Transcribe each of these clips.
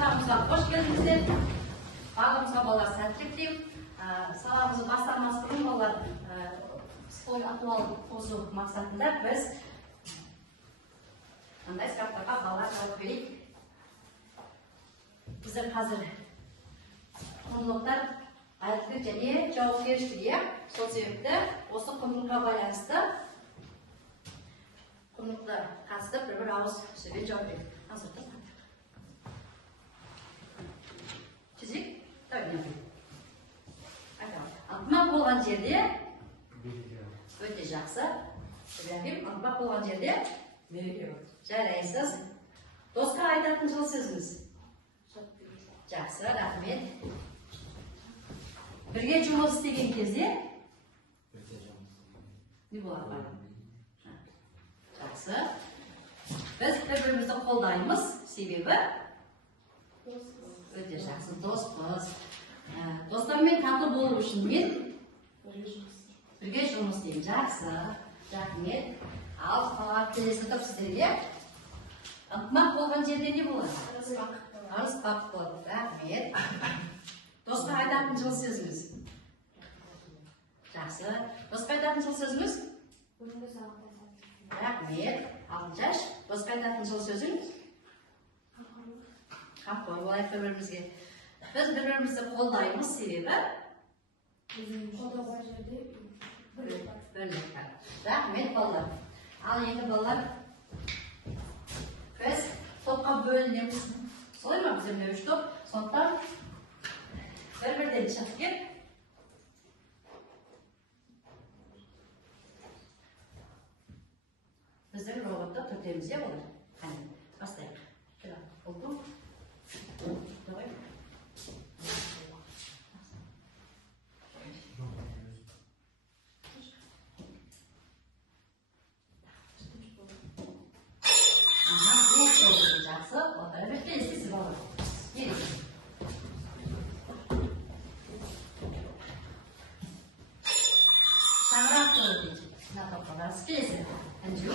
сабағымызға қош келдіңіздер. Барлығымызға балалар сәттілік тілеймін. Сабағымызды бастамас бұрын балалар психологиялық ахуал қозу мақсатында біз мындай сұрақтарға балалар жауап берейік. Біздер қазір құндылықтар әділдік және жауапкершілік. Сол себепті осы құндылыққа байланысты құндылыққа қатысты бір ауыз сөзбен жауап берейік. Çizik, tabii. Антмақ болған жерде өте жақсы. Антмақ болған жерде жарайсыз. Досқа айтатын жыл сөзіңіз. Жақсы, рахмет. Бірге жұмыс істеген кезде не болады? Жақсы. Біз бір-бірімізді қолдаймыз, себебі өте жақсы доспыз. Достармен тату болу үшін мен бірге жұмыс істеймін. Жақсы, рахмет. Ал келесі топ сіздерге ынтымақ болған жерде не болады? Арыспақ болады. Рахмет. Досқа айтатын жыл сөзіңіз. Жақсы. Досқа айтатын жыл сөзіңіз? Рахмет. Алтыншаш. Досқа айтатын жыл сөзіңіз? Қамқор болайық бір-бірімізге. Біз бір-бірімізді қолдаймыз, себебі бірлік бар. Рахмет балалар. Ал енді балалар, біз топқа бөлінеміз. Солай ма? Біздер үш топ. Сондықтан бір-бірден шығып кеп біздер роботты түртеміз, е балалар? Қане, бастайық. Болды. Давай. Жақсы, отыр. Келесіз балалар. Келесіз. Шаңырақ тұры дейді. Натопаларыз келесіз. Әнжу.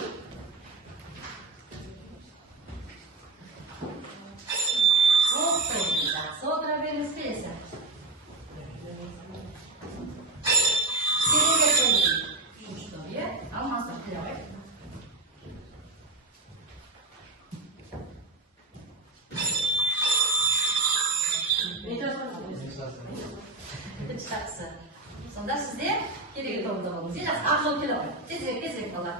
Жақсы, отыра беріңіз келесі. Кереге тұрды. Үшті, е? Алмастық келе ғой. Жақсы. Сонда сізде кереге тобында болыңыз. Жақсы, ақ жол келе ғой. Тезірек қалар.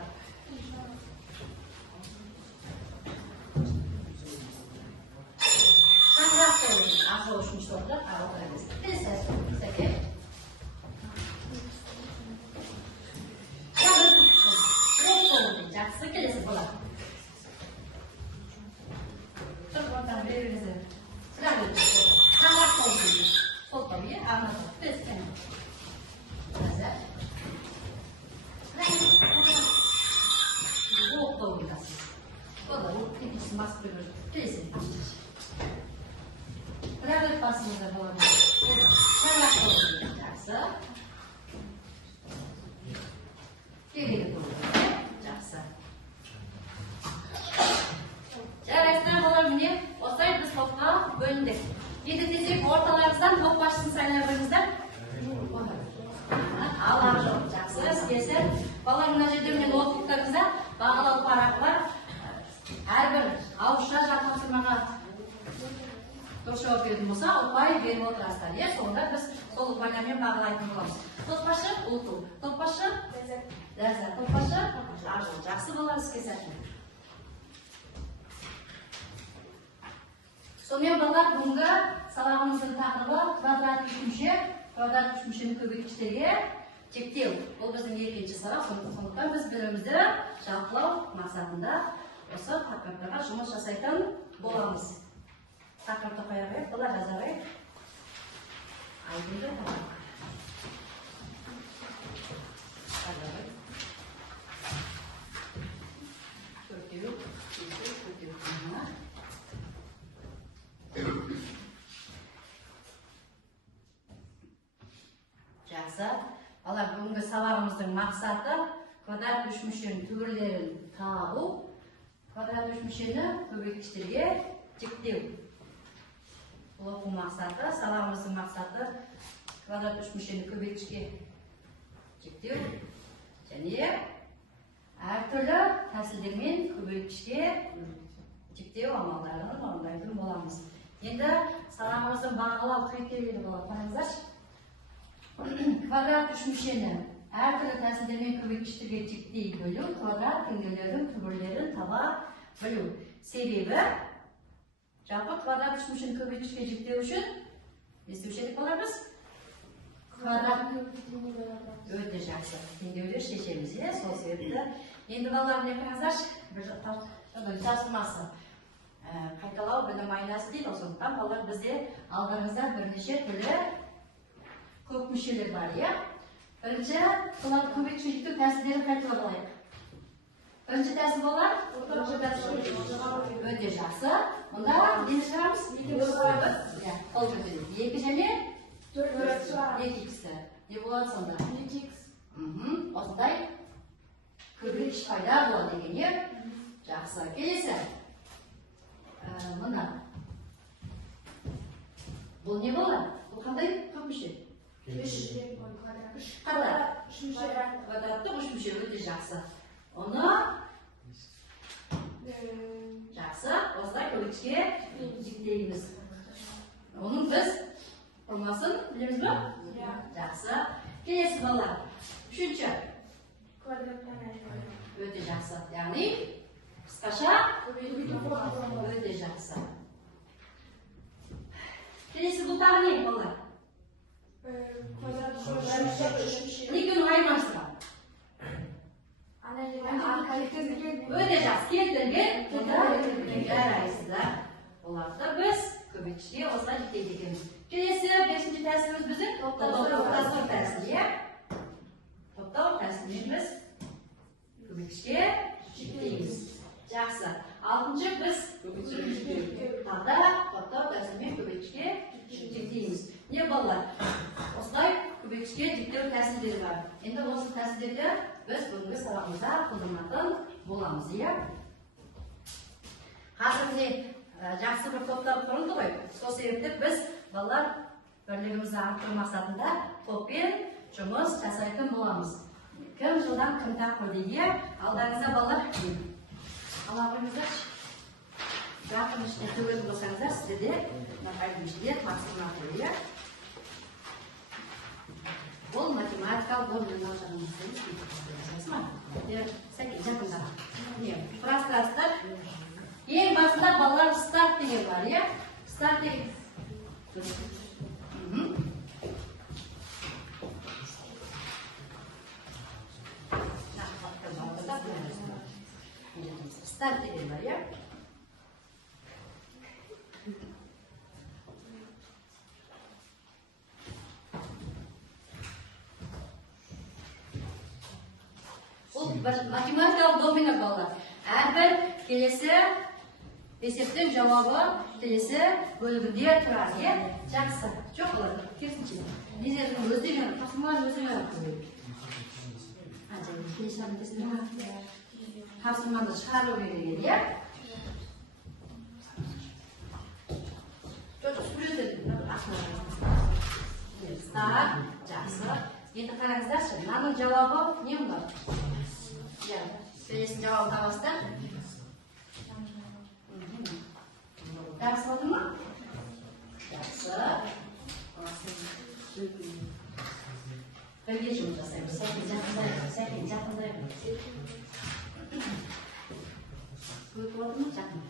Ақжол үшінші тобында отыра беріңіз. Келесі сәке. Жақсы, келесі болады. Тұрып ортан беріңіздер. Сұрақ өтіп. Қаңғақ тобында. Сол тобы, ағына тобы. Келесі. Қазір. Оқ тобында. Ода, екіншісін басып беріңіз. Келесі. Рәғіліп басыңызда болады. Шаңырақ тобында. Жақсы. Керегі тобында. Жақсы. Жарайсыздар балалар, міне осылай біз топқа бөліндік. Енді тезірек орталарыңыздан топ басшысын сайлай қойыңыздар. Ал ақ жол. Жақсы, келесі. Балалар, мына жерде мен ноутбуктарыңызда бағалау парағы бар. Әрбір ауызша тапсырмаға дұрыс жауап беретін болса, ұпай беріп отырасыздар. Сонда біз сол ұпайлармен бағалайтын боламыз. Топбасшы ұлту. Топбасшы Ләззат. Топбасшы Ақжол. Жақсы балалар, іске сәттілік. Сонымен балалар, бүгінгі сабағымыздың тақырыбы квадрат үшмүше. Квадрат үшмүшені көбейткіштерге тектеу. Бұл біздің екінші сабақ. Сондықтан біз бірімізді жалпылау мақсатында осы тақырыптарға жұмыс жасайтын боламыз. Тақырыпты қоя қойып, бұлар жаза қойып. Айдынды тақырып. Төртеу, төртеу. Жақсы. Балалар, бүгінгі сабағымыздың мақсаты квадрат үшмүшенің түбірлерін табу, квадрат үшмүшені көбейткіштерге тектеу. Бұл оқу мақсаты, сабағымыздың мақсаты квадрат үш мүшені көбейтішке жіктеу және әртүрлі тәсілдермен көбейткішке жіктеу амалдарын орындайтын боламыз. Енді сабағымыздың бағалау критерийлері болады. Қараңыздаршы. Квадрат үш мүшені әртүрлі тәсілдермен көбейткіштерге жіктей бөлу, квадрат теңдеулердің түбірлерін таба білу. Себебі жалпы квадрат үш мүшені көбейткішке жіктеу үшін не істеуші едік болармыз? Квадрат өте жақсы. Теңдеулер шешеміз, сол себепті. Енді балалар не қараңыздаршы, бір жасырмасы. Қайталау білім айнасы дейді, сондықтан балалар бізде алдарыңызда бірнеше түрлі көп мүшелер бар, иә? Бірінші, бұларды көбейтішке жіктеу тәсілдерін қайталап алайық. Бірінші тәсіл болар? Өте жақсы. Онда нені шығарамыз? Қол көтерейік. 2 және 2х. Не болады сонда? 2х. Осындай көбейткіш пайда болады деген, е? Жақсы. Келесі. Мұна. Бұл не болады? Бұл қандай көп мүше? Квадраттық үш мүше өте жақсы. Оны жақсы, осылай көбейтішке жіктейміз. Оның біз формасын білеміз бе? Жақсы. Келесі балалар. Үшінші. Өте жақсы. Яғни қысқаша өте жақсы. Келесі бұл тағы не балалар? Неге оны айырмашылығы? Өте жақсы. Келтірген жарайсыздар. Оларды біз көбейтішке осылай жіктейді екенбіз. Келесі 5-ші тәсіліміз біздің топтау тәсілі. Топтау тәсілімен біз көбейтішке жіктейміз. Жақсы. 6-ші біз тағда топтау тәсілімен көбейтішке жіктейміз. Не балалар? Осылай көбейтішке жіктеу тәсілдері бар. Енді осы тәсілдерді біз бүгінгі сабағымызда қолданатын боламыз, иә? Қазір міне жақсы бір топтар құрылды ғой. Сол себепті біз балалар бірлігімізді арттыру мақсатында топпен жұмыс жасайтын боламыз. Кім жылдан кім тақ көрдеге алдарыңызда балалар ала қойыңыздаршы. Жақын ішіне төгетін болсаңыздар, сіздерде нақайдың тапсырма қойы. Ол математикалық, ол мынау жағын сәкен жақындағы. Пространстар. Ең басында балалар старт деген бар, е? Старт деген. Старт деген бар, е? Математикалық доминар балалар. Әрбір келесі есептің жауабы келесі бөлігінде тұрады. Жақсы. Жоқ олар. Керісінше. Нелердің өздеген, тапсырмалар өздеген көбейіп. Келесі тапсырманы шығару керек, е? Жоқ, сүретін. Жақсы. Енді қараңыздаршы, мынаның жауабы не болады? Келесін жауабын табасыздар. Жақсы болды ма? Жақсы. Бірге жұмыс жасаймыз. Сәкен жақындайық. Көп болды ма? Жақын.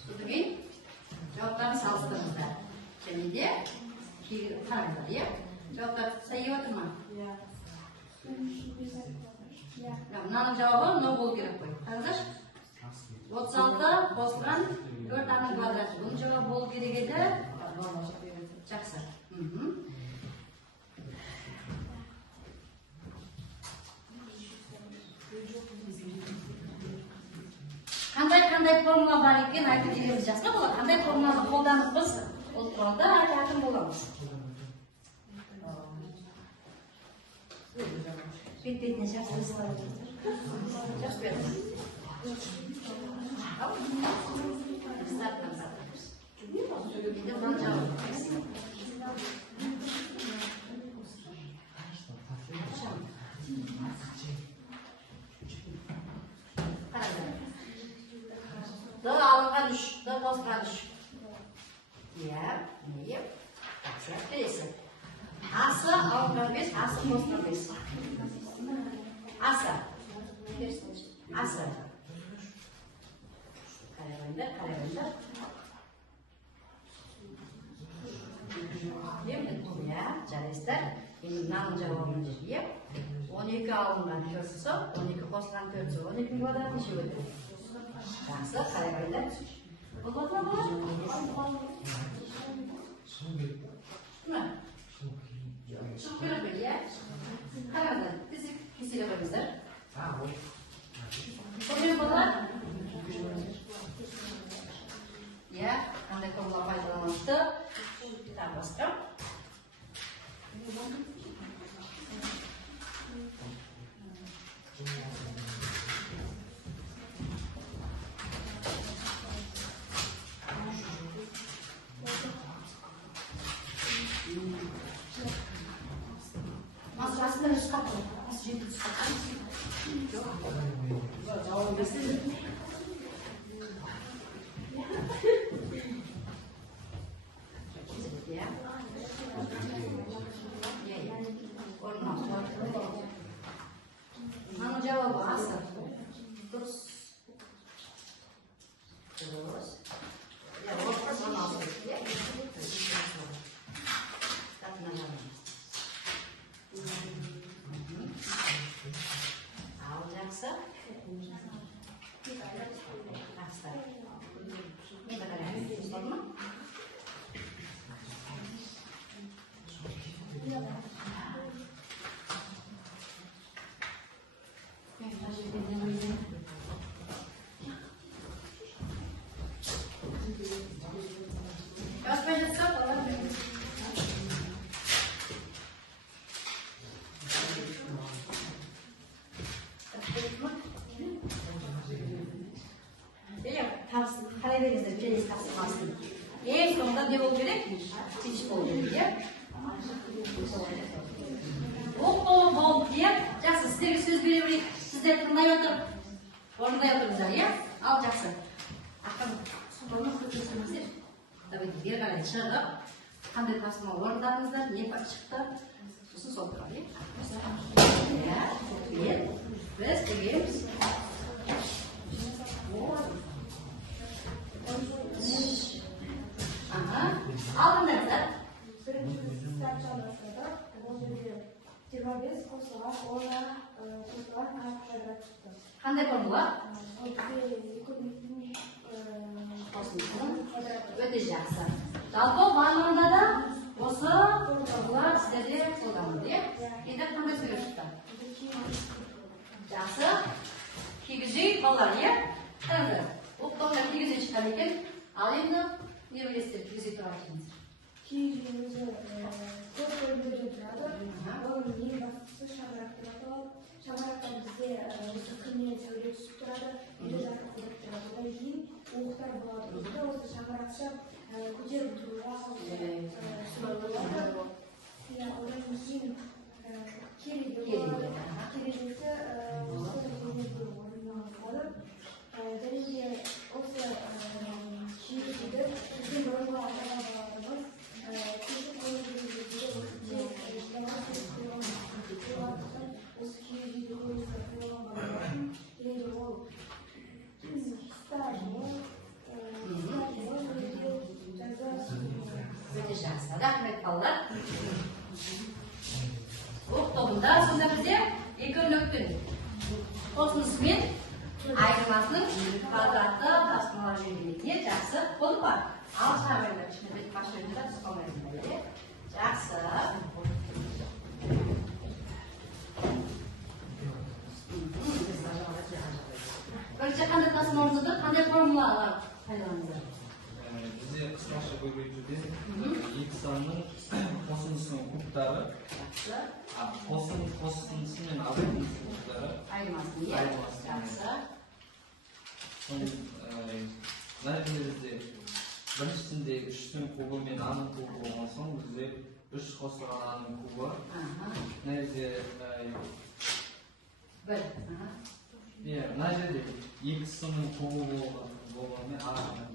Содан жауаптарын салыстырыңыздар. Және де қараңыздар, е? Жауаптар сай отыр ма? Мынаның жауабы мынау болу керек қой. Қараңыздаршы. 36 қосылған 4-ның квадраты. Бұның жауабы болу керек еді. Жақсы. Қандай формула бар екен айтып жіберіңіз, жақсы ма? Қандай формуланы қолданып біз Oturganda aytатын боламыз. Бет-бетіне жақсы салып жатыр. Жақсы берді. Д алынған үш, Д қосқан үш. Иә, жақсы, келесі. Асы алынған бес, асы қосқан бес. Асы. Асы. Қарайғандар. Иә, жарайсыздар. Енді мынаның жауабын жерге. 12 алынған төртісі, 12 қосылған төртісі, 12 квадрат неше өтті? Жақсы, қарайғандар. Шығып берді, иә? Қараңыздар, кеселе қойыңыздар. Көмек болады? Иә, қандай формула пайдаланылды? Тағы басқа. Масырасында жүз қапты. Масы жеті жүз қапты. Жауын берсен. Мынаның жауабы асы. Дұрыс. Дұрыс. Вопрос он алды. Ал жақсы. Жақсы. Енді қарайын. Болды ма? Қарай беріңіздер, келесі тапсырмасын. Ең соңында не болу керек? Тиіш болу керек, оқ толы болып, жақсы, сіздерге сөз бере берейік. Сіздер тыңдай отырып, орындай отырыңыздар, ал жақсы. Ақырын соңына көтерсеңіздер, бері қарай шығып, қандай тапсырма орындадыңыздар, не шықты, сосын сол тұрады. Біз тегеміз. Алдыңдарыздар. Бірінші кітапшамызда бұл жерде 25 қосылған 10 қосылған q квадрат шықты. Қандай формула? Өте жақсы. Жалпы барлығында да осы формула сіздерде қолданылды. Енді қандай сөйлем шықты? Жақсы. Кигізей балалар, қараңыздар. Оқытқанда кигізей шыққан екен. Ал енді не білесіздер, кигізей тұратын? Киіз өзі көп бөлімдерден тұрады. Оның ең бастысы шаңырақ деп аталады. Шаңырақта бізде осы күннен сәуле түсіп тұрады. Үйде жарық болып тұрады. Одан кейін уықтар болады. Уықта осы шаңырақша көтеріп тұруға болады. Одан кейін кереге болады. Керегесі осы жердегі орналасады. Және де осы жүйедегі біздің бұрынғы ата-бабаларымыз көшіп қонып жүрген кезде осы киіз үйді көмісті қойған балалардың және ол өте жақсы. Рахмет балалар. Оқ тобында сонда бізде екі нүктенің қосылысымен айырмасының квадратты тасмалар жөнделетіне жақсы болды бар. Ал шығармайды, ішінде баш жөнінде тұсқалмайды. Жақсы. Бірінші қандай тасмалыңызды, қандай формулаға пайдаланыңыздар? Бізде қысқаша бөлүүчүдө эки санын косындысынын кубтары, косындысы менен абайтындысынын кубтары айырмасын, иә? Жақсы. Мына жерде біріншісінде 3-тің кубы мен А-нын кубы болған соң бізде 3 қосылған А-нын кубы. Мына жерде мына жерде 2-сінің кубы болғанмен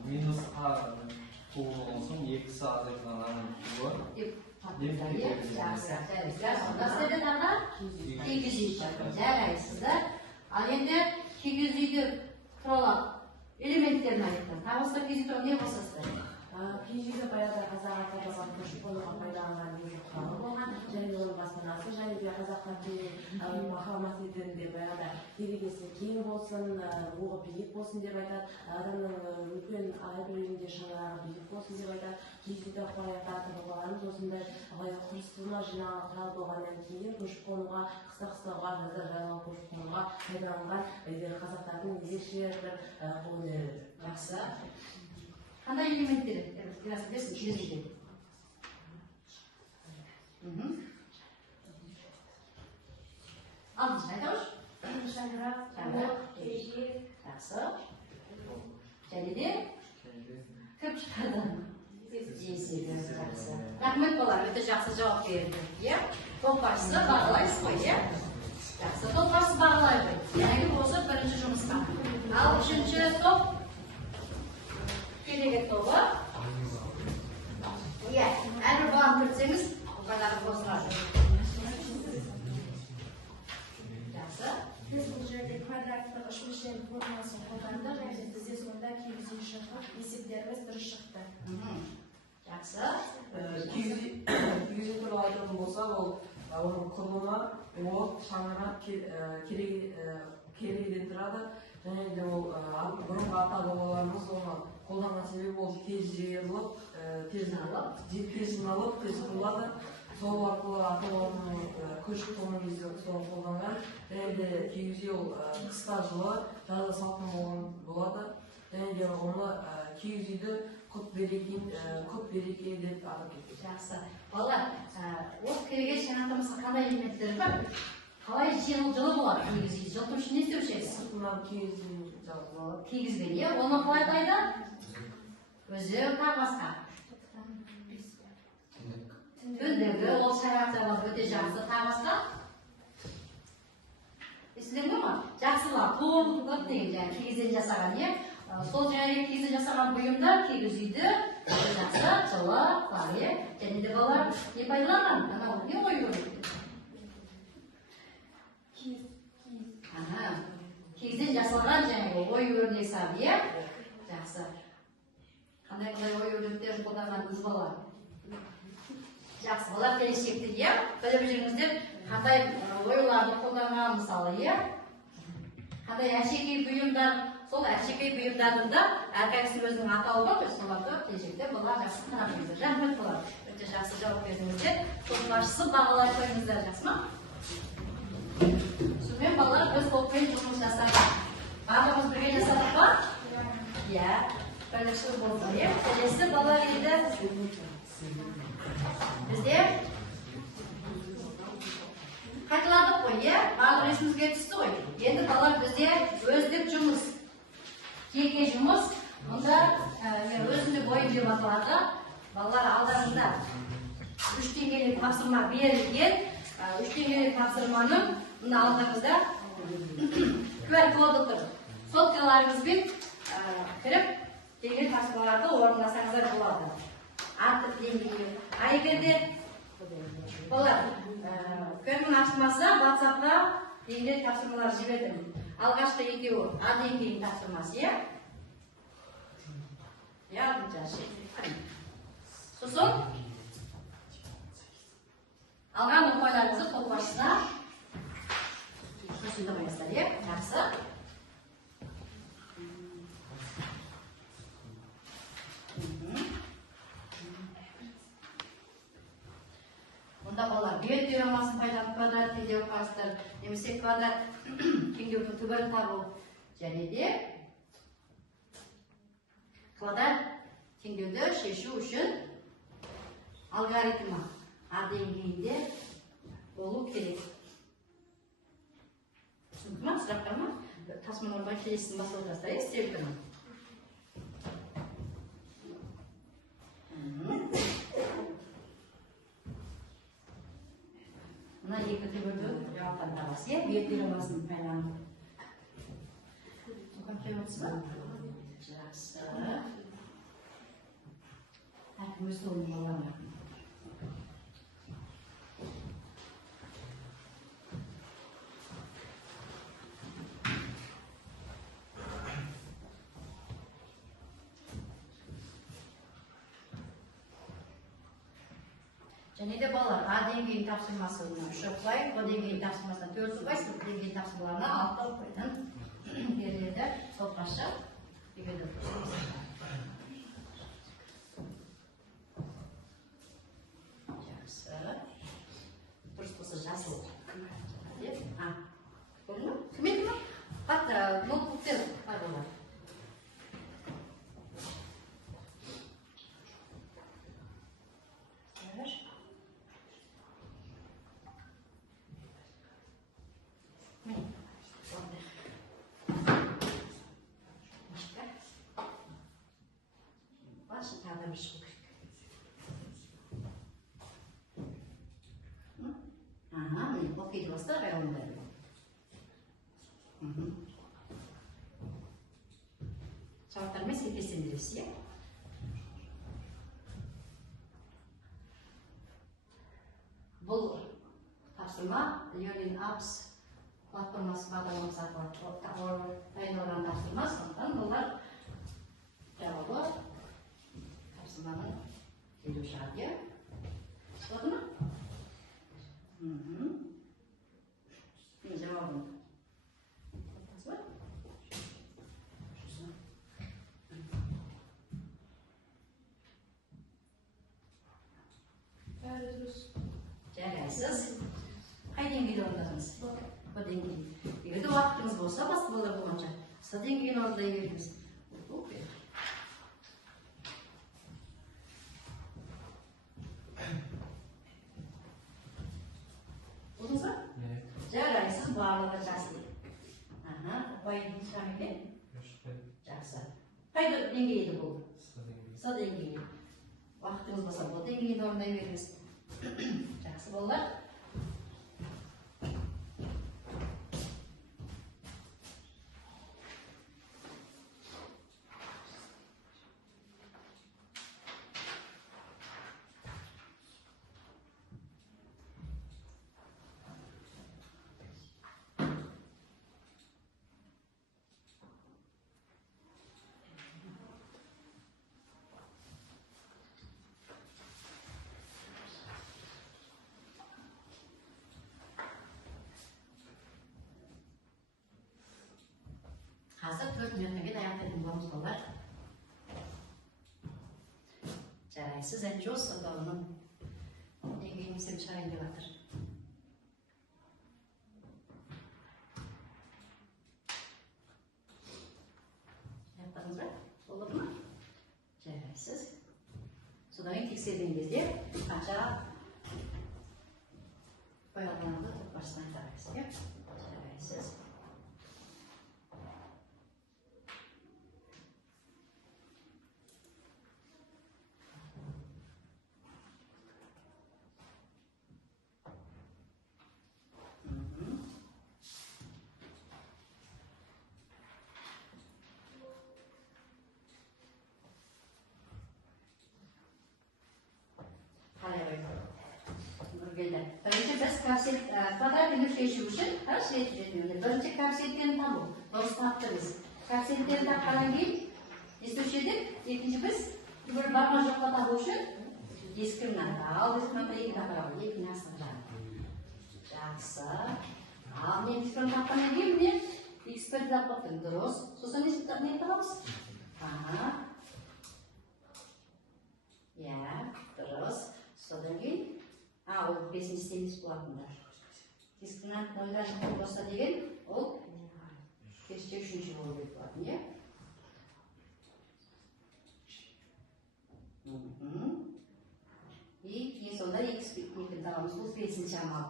минус А-нын кубы болған соң 2-сі азайтылған А-нын кубы. Жақсы. Онда сіздерде тағы кигіз үй жарайсыздар. Ал енді кигіз үйді туралы элементтерін айттым. Тағы басқа кигіз үй туралы не қосасыздар? Киіз үйде баяғыда қазақ ата-бабам көшіп қонуға пайдаланған үй құрамы болған, және оның баспанасы, және де қазаққа махаббат еттерінде баяғыда керегесі кең болсын, оғы биік болсын деп айтады, адамның үлкен әрбір үйінде шаңырағы биік болсын деп айтады. Киіз үйде баяғыда ата-бабаларымыз осындай құрыстырма жинаған құрал болғаннан кейін көшіп қонуға, қыста-қыстауға, жазда жайлауға көшіп қонуға пайдаланған қазақтардың ерекше бір қолөнері. Жақсы. Қандай элементтер? Берсін, кигіз үйде. Алтыншын айтыңыз. Шаңырақ, кереге. Жақсы. Және де көп шығады. Есегі. Жақсы. Рахмет балалар, өте жақсы жауап берді. Топ-басшысы бағалайсыз ғой, жақсы. Топ-басшысы бағалай ғой. Яғни осы бірінші жұмысқа. Ал үшінші топ кереге тобы. Әрбір баланы көрсеңіз, бағағы қосылады. Жақсы. Біз бұл жерде квадраттық үшбұрыштай формуласын қолдандық, және бізде сонда кигіз үй шықты, есептеріміз дұрыс шықты. Жақсы. Кигіз үй туралы айтатын болсақ, ол оның құрылымы, от, шаңырақ, керегеден тұрады. Және де ол бұрынғы ата-бабаларымыз оны қолданған себебі ол тез жиырылып, тез жиналып, тез құрылады. Сол арқылы ата-бабамның көшіп қонған кезде соны қолданған. Және де кигіз үй ол қыста жылы, жазда салқын болады. Және де оны кигіз үйді көп береке деп атап кеткен. Жақсы. Балалар, от кереге шаңырақтарымызға қандай элементтер бар? Қалай жылы болады кигіз үй? Жылыту үшін не істеуші едіңіз? Сыртынан кигізбен жазылады. Кигізбен, оны қалай дайда? Өзі тағы басқа. Түндігі, ол шаңырақтар өте жақсы. Тағы басқа? Есілдіңді ма? Жақсылар, толық деген кигізден жасаған, сол және кигізден жасаған бұйымдар кигіз үйді жақсы, жылы, бар, және де балалар не пайдаланған? Анау не ой көреді? Кигізден жасалған және ой өрнесі, жақсы. Қандай ой өрнектер қолданған қыз балалар? Жақсы, балалар келешекте, біліп жүріңіздер, қандай ойларды қолданған мысалы, қандай әшекей бұйымдар, сол әшекей бұйымдардың да әрқайсының өзінің атауы бар, соларды келешекте балалар жақсы қарап жүріңіздер. Рахмет балалар, өте жақсы жауап бердіңіздер. Топтың басшысы бағалай қойыңыздар, жақсы ма? Сонымен балалар біз топпен жұмыс жасадық. Барлығымыз бірге жасадық ба? Бірлікшіл болды. Келесі балалар енді бізде қайталадық қой, барлық есімізге түсті ғой. Енді балалар бізде өздік жұмыс, жеке жұмыс, мұнда өзіндік ойын деп аталады. Балалар алдарында 3 теңгелік тапсырма берілген. 3 теңгелік тапсырманың мына алдыңызда QR-код тұр. Сол QR-кодпен кіріп, теңгелік тапсырмаларды орындасаңыздар болады. Аты теңгелік. Егер де балалар QR-кодтың ашылмаса, WhatsApp-қа теңгелік тапсырмалар жібердім. Алғашқы екеуі A-деңгейдің тапсырмасы, сосын алған ұпайларыңызды топ-басшысына ұсындырыңыздар, жақсы. Мұнда балалар бет теоремасын пайдаланып квадрат теңдеу қарастыр, немесе квадрат теңдеудің түбірін табу, және де квадрат теңдеуді шешу үшін алгоритмі А деңгейінде болу керек. Түсінді ма? Сұрақ бар ма? Тасман Орбай келесін басып отырасыздар, стрелканы. Мына екі түбірді жауаптан табасыз, беттері басын байланып. Соған келіп отырсыз ба? Жақсы. Әркім өз қолын жоғалам. Және де балалар, А деңгейін тапсырмасына 3 ұпай, Б деңгейін тапсырмасына 4 ұпай, С деңгейін тапсырмаларына 6 ұпайдан беріледі. Топташы. Жақсы. Дұрыс болса жасыл. Көрді ме? Кім еді ме? Қатты ноутбуктер бар олар. Оқиды бастар райондар. Жауаптармен сәйкестендіресіз, иә? Бұл тапсырма Learning Apps платформасы бағдарламасы арқылы дайындалған тапсырма, сондықтан бұлар жауабы тапсырманың келу шарты. Болды ма? Жауабын. Жарайсыз. Қай деңгейде орындадыңыз? Б деңгейде. Егер де уақытыңыз болса, басқа болар болғанша. С деңгейін орындай беріңіз. Болдыңыз ба? Жарайсыз, барлығы жасыл. Ұпайын шығам екен? Жақсы. Қай деңгейді бұл? С деңгейі. Уақытыңыз болса, бұл деңгейді орындай беріңіз. Жақсы болар. Қазір 4 минутқа аяқтайтын боламыз балалар. Жарайсыз, әнжос сылтауының деңгейін сен шығайын деп жатыр. Аяқтадыңыз ба? Болды ма? Жарайсыз. Содан кейін тексерген кезде қанша қойылғанды басына айтарыңыз. Жарайсыз. Бірінші біз квадрат үйір шешу үшін бірінші коэффициенттерін табу. Дұрыс таптыңыз. Коэффициенттерін тапқаннан кейін естуші едік. Екінші біз бір барма жоққа табу үшін дискриминант. Ал дискриминантта екі тапырау. Екіні асырған. Жақсы. Ал мен дискриминант тапқаннан кейін міне x1 таппақтың. Дұрыс. Сосын не табамыз? Иә, дұрыс. Содан кейін ол 5-ші степені болатындар. Дискриминант нөлден болса деген, ол керісінше 3-ші болып болатын, иә? Кейін сонда екінші табамыз бұл бесінші амал.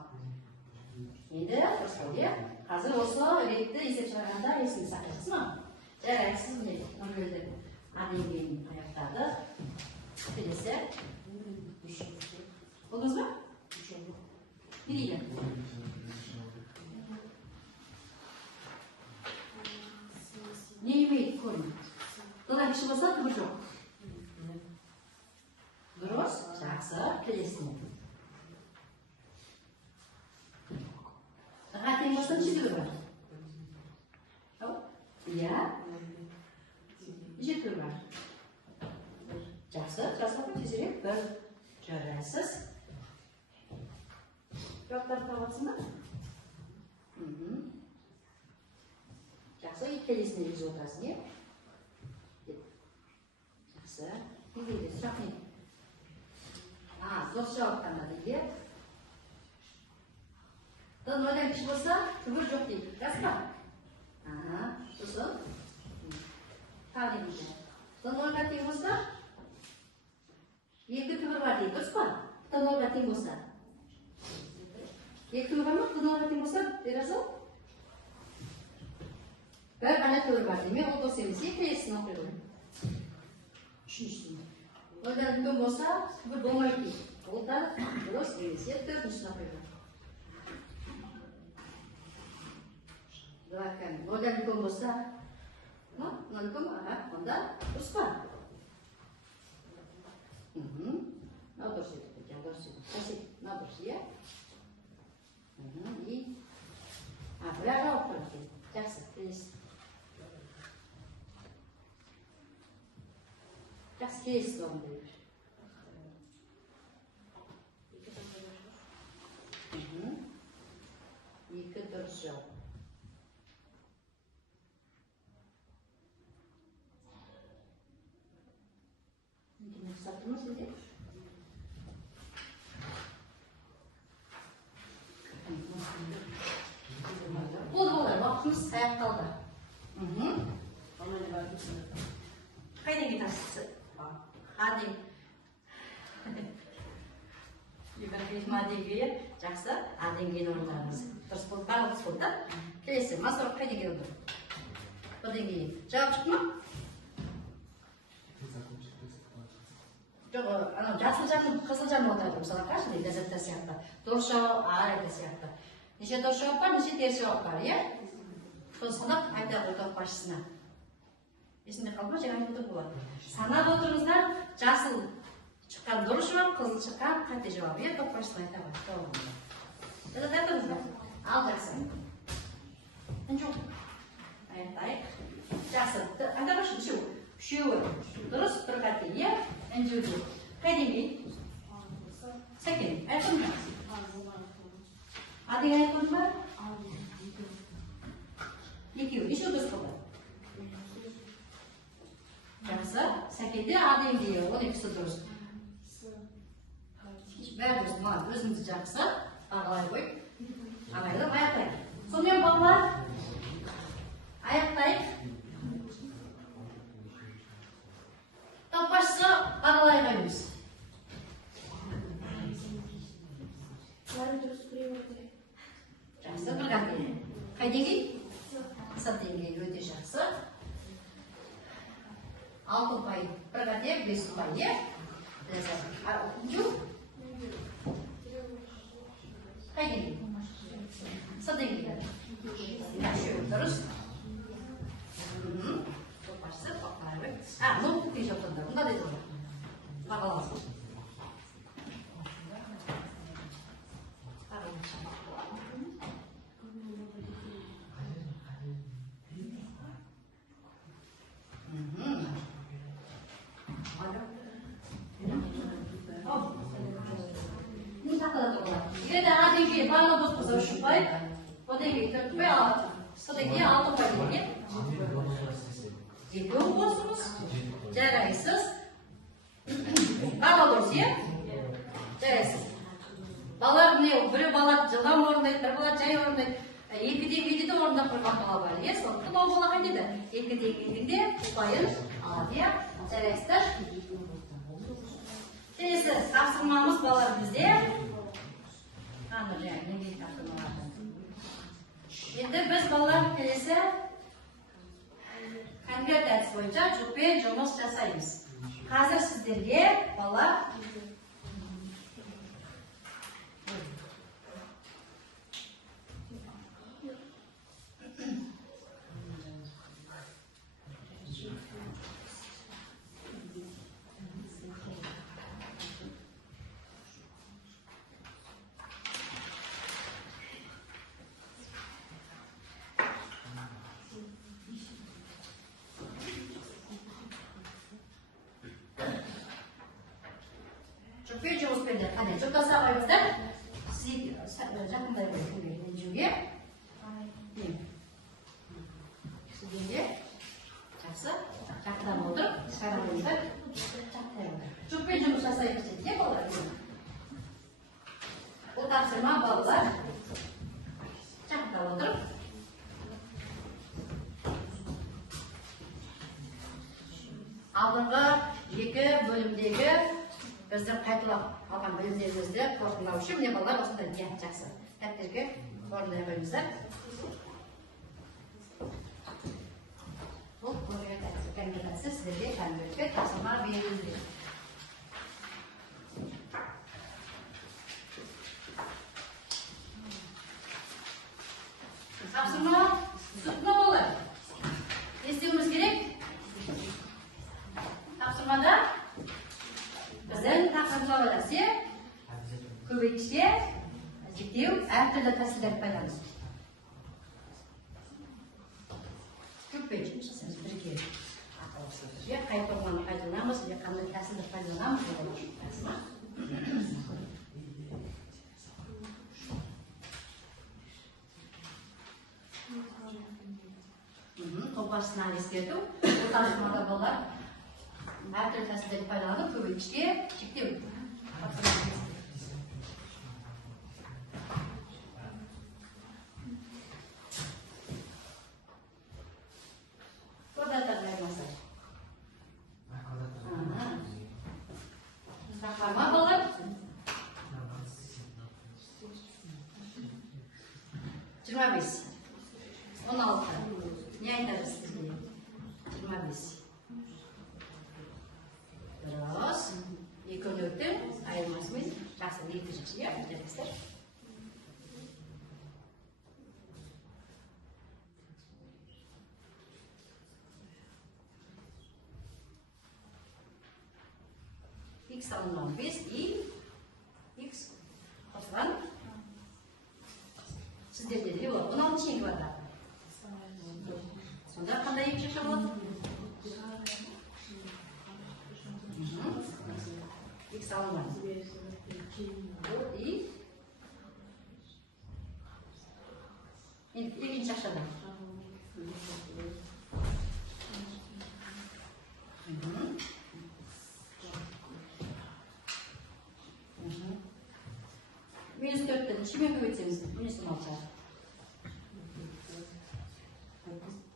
Енді дұрыс қой, иә? Қазір осы ретті есеп шығарғанда есіңді сақтайсыз ма? Жарайды, сіз міне нөлді деңгейін аяқтады. Келесі. Болдыңыз ба? Не дейді? Не емейді көрін? Бұдан кіші болса, түбір жоқ. Дұрыс, жақсы, келесіне. Ға тең болса, неше түбір бар? Иә? Неше түбір бар? Жақсы, жасап тезірек бір жарайсыз. Жауаптарды табасың ба? Жақсы, келесіне жүз отырасың, е? Жақсы, не дейді, сұрақ не? Дұрыс жауап таңдады, е? Нөлден кіші болса, түбір жоқ дейді. Рас па? Сосын? Тағы не дейді? Нөлға тең болса, екі түбір бар дейді. Дұрыс па? Нөлға тең болса. Екі түбір бар ма? Нөлға тең болса, берасың? Бір ғана түбір бар дейме, ол дұрыс емес. Келесін оқи ғой. Үшіншісін. Нөлден үлкен болса, түбір болмайды дейді. Ол да дұрыс емес. Төртіншісін оқи ғой. Нөлден үлкен болса, нөл үлкен ба? Онда дұрыс па? Мынау дұрыс еді. Дұрыс еді. Қасет, мынау дұрыс, иә? Бірақ жауап тұрып дейді. Жақсы, келесі. Жақсы, келесі орын беріп. Екі дұрыс жауап. Саттыңыз сізде? Болды, уақытымыз аяқталды. Қайдан кетасыз? Аден. Аденге, жақсы, аденген орындарыңыз. Дұрыс болды, барлық болды да? Келесі, масырып қайдан келіп отыр? Бұдан кейін. Жауап шықты ма? Жоқ, жасыл жаным, қызыл жаным отырады. Мысалы, қаршы дейді, ләззатта сияқты. Дұрыс жауап, арайда сияқты. Неше дұрыс жауап бар, неше теріс жауап бар, иә? Сонысында айта отырып басшысына. Есімде қалма, жаңа айтып отыр болады. Санап отырыңыздар, жасыл шыққан дұрыс жауап, қызыл шыққан қате жауап. Иә, топ басшысына айта ғой. Ләззат айтыңыздар. Ал жақсы. Жоқ. Аяқтайық. Жақсы. Айта башы, үшеуі. Дұрыс, бір қате, иә? Әнжеуде. Қайдан бейді? Сәкен, айтын ба? Адың айтын ба? Екеуі, неше дұрыс болды? Жақсы, сәкенде адың дейі, он екісі дұрыс. Бәрі дұрыс, маған өзіңді жақсы, ағалай қой. Ағайлы, аяқтайық. Сонымен балалар, аяқтайық. Таппашысы ағалай қаймыз. Жақсы, бір қате. Қай деңгей? Сап деңгей өте жақсы. 6 ұпай, бір қате, 5 ұпай, е? Жоқ? Қай деңгей? Сап деңгей. Дұрыс. Таппашысы ағалай қой. Бұл күткен жоқтында, бұнда деді ғой. Бағаласың. Енді аденге барлы дос болса 3 ұпай, оденге 4 ұпай алады. Соденге 6 ұпай деген. Екі болсыңыз, жарайсыз. Барлы дұрыс, е? Жарайсыз. Балалар біреу бала жылдам орындайды, бір бала жай орындайды. Екі деңгейде де орындап қойған бала бар, е? Сондықтан ол бала қайтеді. Екі деңгейдің де ұпайын алады, е? Жарайсыздар. келесі тапсырмамыз балалар бізде. Енді біз балалар келесі конкрет әдіс бойынша жүкпен жұмыс жасаймыз. Қазір сіздерге балалар жүкпен жұмыс берді. Қане, жүктаса қойыңыздар. Жақындай қойыңыз жүге. Сіздерге жақсы, жақындан отырып, қарамаңыздар. Жүкпен жұмыс жасаймыз дейді, балалар. Бұл тапсырма балалар. Жақында отырып. Алдыңғы екі бөлімдегі біздің қайталап алған білімдерімізді қорытындылау үшін міне балалар осындай жақсы дәптерге орындай қойыңыздар. Бұл конкретация сіздерге конвертке тапсырма берілді. Тапсырма сүтіні болды. Естеуіміз керек. Тапсырмада біздің тақырыптағы нәрсе көбейтішке жіктеу әртүрлі тәсілдерді пайдаланамыз. Көппен жұмыс жасаймыз бірге. Қай форманы пайдаланамыз, қандай тәсілді пайдаланамыз. Топтасынан ескерту, бұл тапсырмада балалар әртүрлі тәсілдерді пайдаланып көбейтішке жіктеу. Тақырма балалар. 25, 16. Не айтамыз сізге? 25. Дұрыс. Екі өнөктің айырмасымен жақсы екі жақшыға өтіріңіздер. X алынған 5 и X қосылған. Сіздерде де болады. 16 екі бар. Сонда қандай екі жақша болады? X алынған. И екінші жақшада. Минус 4-тен үшімен көбейтсеңіз, минус 16.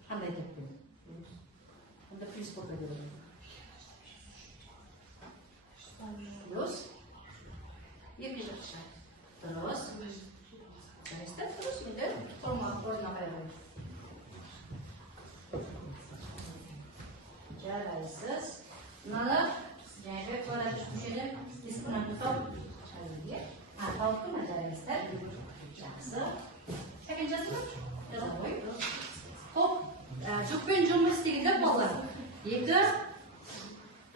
Қандай тәппен? Онда плюс болып өтеді. Плюс. Екі жақша. Дұрыс. Дұрыстар дұрыс. Енді форма орнына қайырайық. Жарайсыз. Мынаны жаңағы квадрат мүшелі дискінен тұтап шайынге. Тауып күн жарайсыздар. Жақсы. Сәкен жазды ма? Жаза қой. Топ. Жүкпен жұмыс істегенде балалар. Екі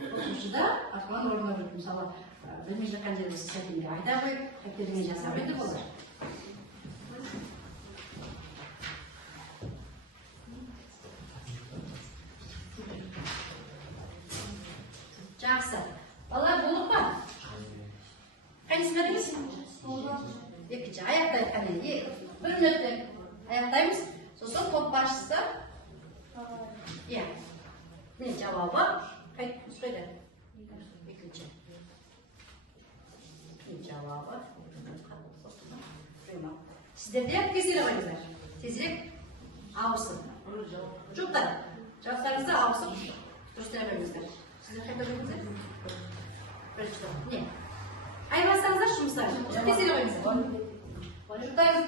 оқушыда артынан орнына жүріп, мысалы, білмей жатқан жерде сәкенге айта қойып, қайтеріңе жасап еді болар. Жақсы. Балалар болып па? Қайнысына дейіз? Екінші аяқтайық қане. Бір минутте аяқтаймыз. Сосын топ басшысы. Иә. Не жауабы? Қайт сұрайды. Екінші. Жауабы. Сіздерде тезірек қойыңыздар. Тезірек ауысып. Жоқтар. Жауаптарыңызды ауысып дұрыстыра қойыңыздар. Сіздер қайта қойыңыздар. Бірінші топ. Не? жұмыстарыңыз. Тексере қойыңыздар. Жұқтайыз.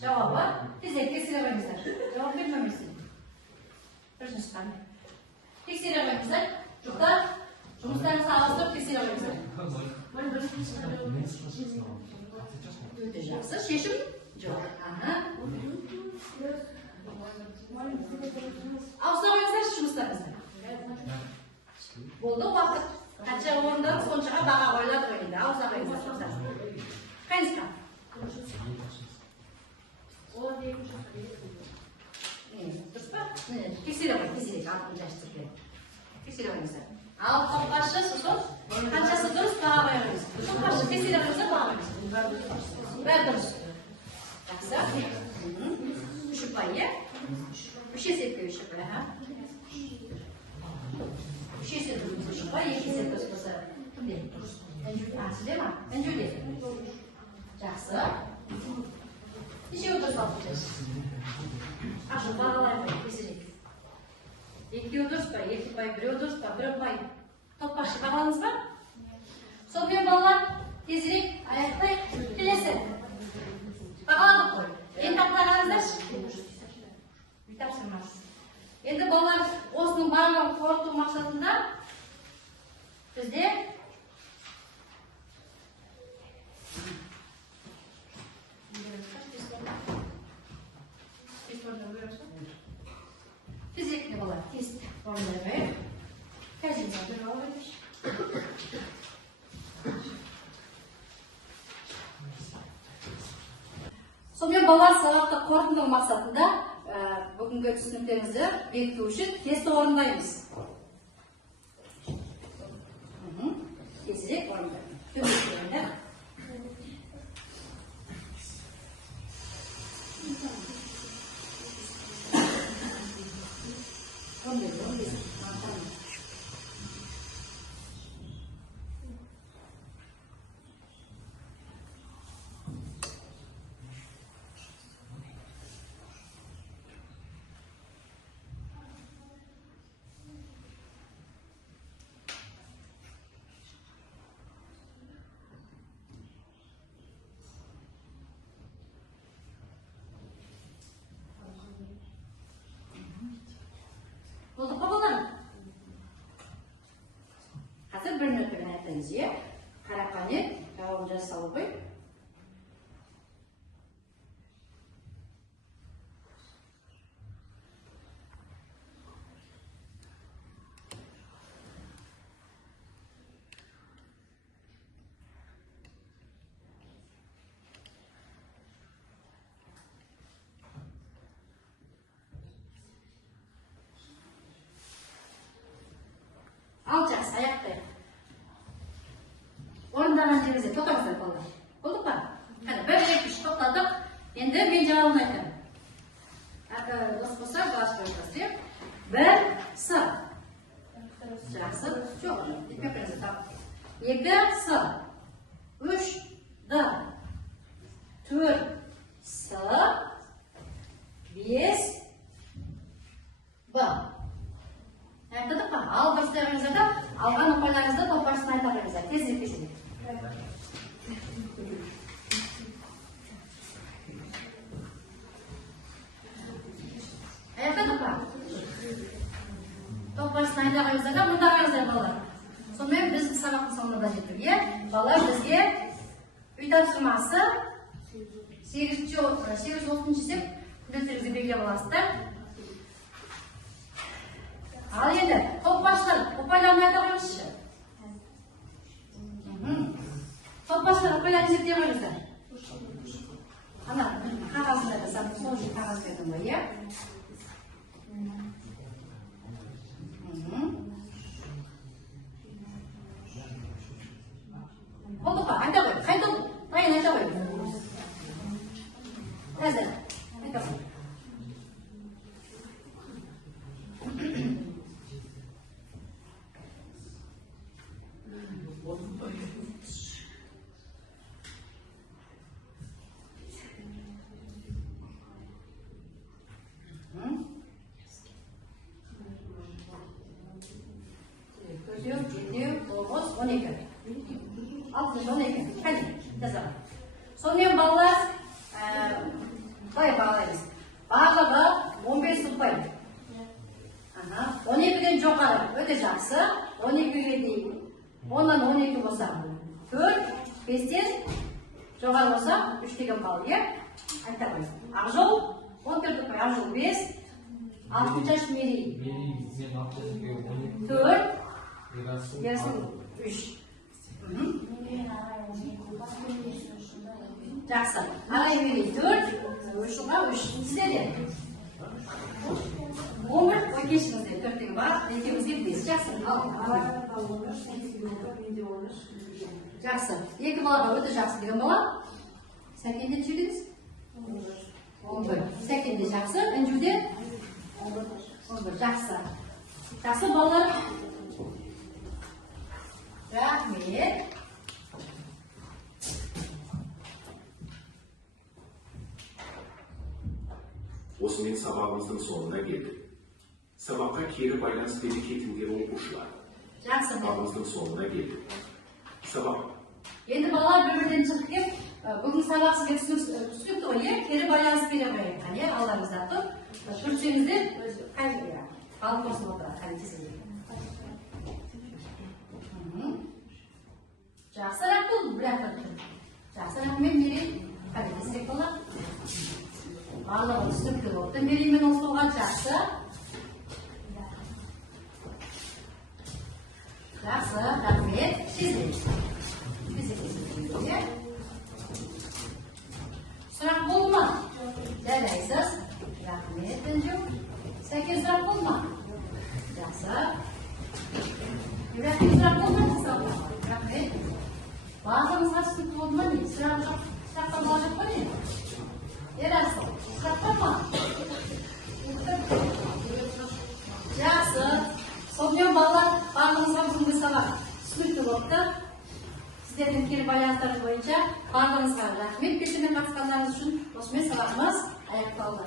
Жауабы тезірек тексере қойыңыздар. Жауап бермемесін. Бірінші шыққан. Тексере қойыңыздар. Жұқтар жұмыстарыңызға ауыстырып тексере қойыңыздар. Өте жақсы. Шешім жоқ. Ауыстыра қойыңыздар жұмыстарыңызды. Болды уақыт. Қанша орындаңыз, соншаға баға қойылады ғой енді. Ауыстыра қойыңыздар жұмыстарыңызды. Қайыңызға? Дұрыс па? Тексере қой, тексере. Алтын жастық береді. Тексере қойыңыздар. Ал тоқпашы, сосын қаншасы дұрыс баға қойыңыз. Тоқпашы, тексере қойыңыздар баға қойыңыз. Бәрі дұрыс. Жақсы. Үш ұпай, е? Үш есепке үш ұпай, ха? Үш есе дұрыс үш ұпай, екі есе дұрыс болса. Кімде? Сізде ма? Әнжуде. Жақсы. Нешеуі дұрыс алып жүрсіз? Ашу бағалайды, тезірек. Екеуі дұрыс па? Екі ұпай, біреу дұрыс па? Бір ұпай. Тоқпашы бағалаңыз ба? Сонымен балалар, тезірек аяқтай келесі. Бағаладық қой. Енді тақылағаныздаршы. Үй тапсырмас. Енді балалар, осының барлығын қорыту мақсатында бізде физикне балалар, тест орындаймай. Кәзімді жауап етmiş. Сонымен балалар сабақты қорытындың мақсатында бүгінгі түсініктеріңізді бекіту үшін тесті орындаймыз. Тезірек орындаймыз. Төмендерінде. Болдық па балаларым? Қазір бір нүктемен айтыңыз, е? Қарақане жауабын жасалу ғой. Ал жақсы, аяқтайық. Орындаған жеріңізде тоқтаңыздар балалар. Болдық па? Қане, бір, екі, үш тоқтадық. Енді мен жауабын айтамын. Дос болса, балаш қойыңыз. Бір, сы. Жақсы. Жоқ, екі біріңізді тап. Екі, сы. Үш, ды. Төрт, сы. Бес, б. Айтадық па? Ал дұрыстарыңызда алған ұпайларыңызды тоқпашысын айта қойыңыздар. Тезірек тезірек. Айтадық па? Тоқпашысын айта қойыңыздар да мұнда қойыңыздар балалар. Сонымен біз сабақтың соңына да жеттік. Балалар бізге үй тапсырмасы 830 деп күнделіктеріңізді белгілеп аласыздар. Ал енді, тоқпашылар, ұпайларын айта қойыңызшы. Тоқпашылар, ұпайларын зерттей қойыңыздар. Ана, қағазында да сән, сол жер қағаз бердім ғой, е? Болды па? Айта қой, қайта қой. Дайын айта қой. Қазір, айта қой. өте жақсы. 12-ге дейін. 10-нан 12 болса 4, 5-тен жоғары болса 3 деген қалды, е? Айта қойыз. Ақжол, 14 қой, Ақжол 5, 6 жаш Мерей. Мерей бізден ақжолге 12. 4, Ерасыл Ерасыл 3. Жақсы. Ағай Мерей 4, Ұшуға 3. Сіздерде? 11, ой кешіңізде 4 деген бар, екеумізге 5. Жақсы. Жақсы. Екі балаға өте жақсы деген бала. Сәкенде чегіңіз? 11. Сәкенде жақсы. Інжуде? 11. Жақсы. Жақсы балалар. Рахмет. Осымен сабағымыздың соңына келдік. Сабаққа кері байланыс бере кетіңдер оқушылар. Жақсы. Сабағымыздың соңына келдік. Сабақ. Енді балалар бір-бірден шығып кеп, бүгін сабақ сізге түсінікті ғой, кері байланыс бере қойып, алдарыңызда тұр. Көрсеңіздер, қайда балық қосып отырады, қайда тезінде. Жақсы рахмет, бірақ жақсы рахмет, Мерей. Қайда тезірек болады. Барлығы түсінікті болды. Мереймен оқуға жақсы. Жақсы, рахмет. Сұрақ болды ма? Жарайсыз. Рахмет, Інжу. Сәкен сұрақ болды ма? Жақсы. Ибрахим сұрақ болды ма? Рахмет. Барлығыңызға түсінікті болды ма? Сұраққа бала жоқ па не? Ерасыл, сұрақ бар ма? Жақсы. Сонымен балалар барлығыңызға бүгінгі сабақ түсінікті болды. Сіздердің кері байланыстарыңыз бойынша барлығыңызға рахмет. Белсене қатысқандарыңыз үшін осымен сабағымыз аяқталды.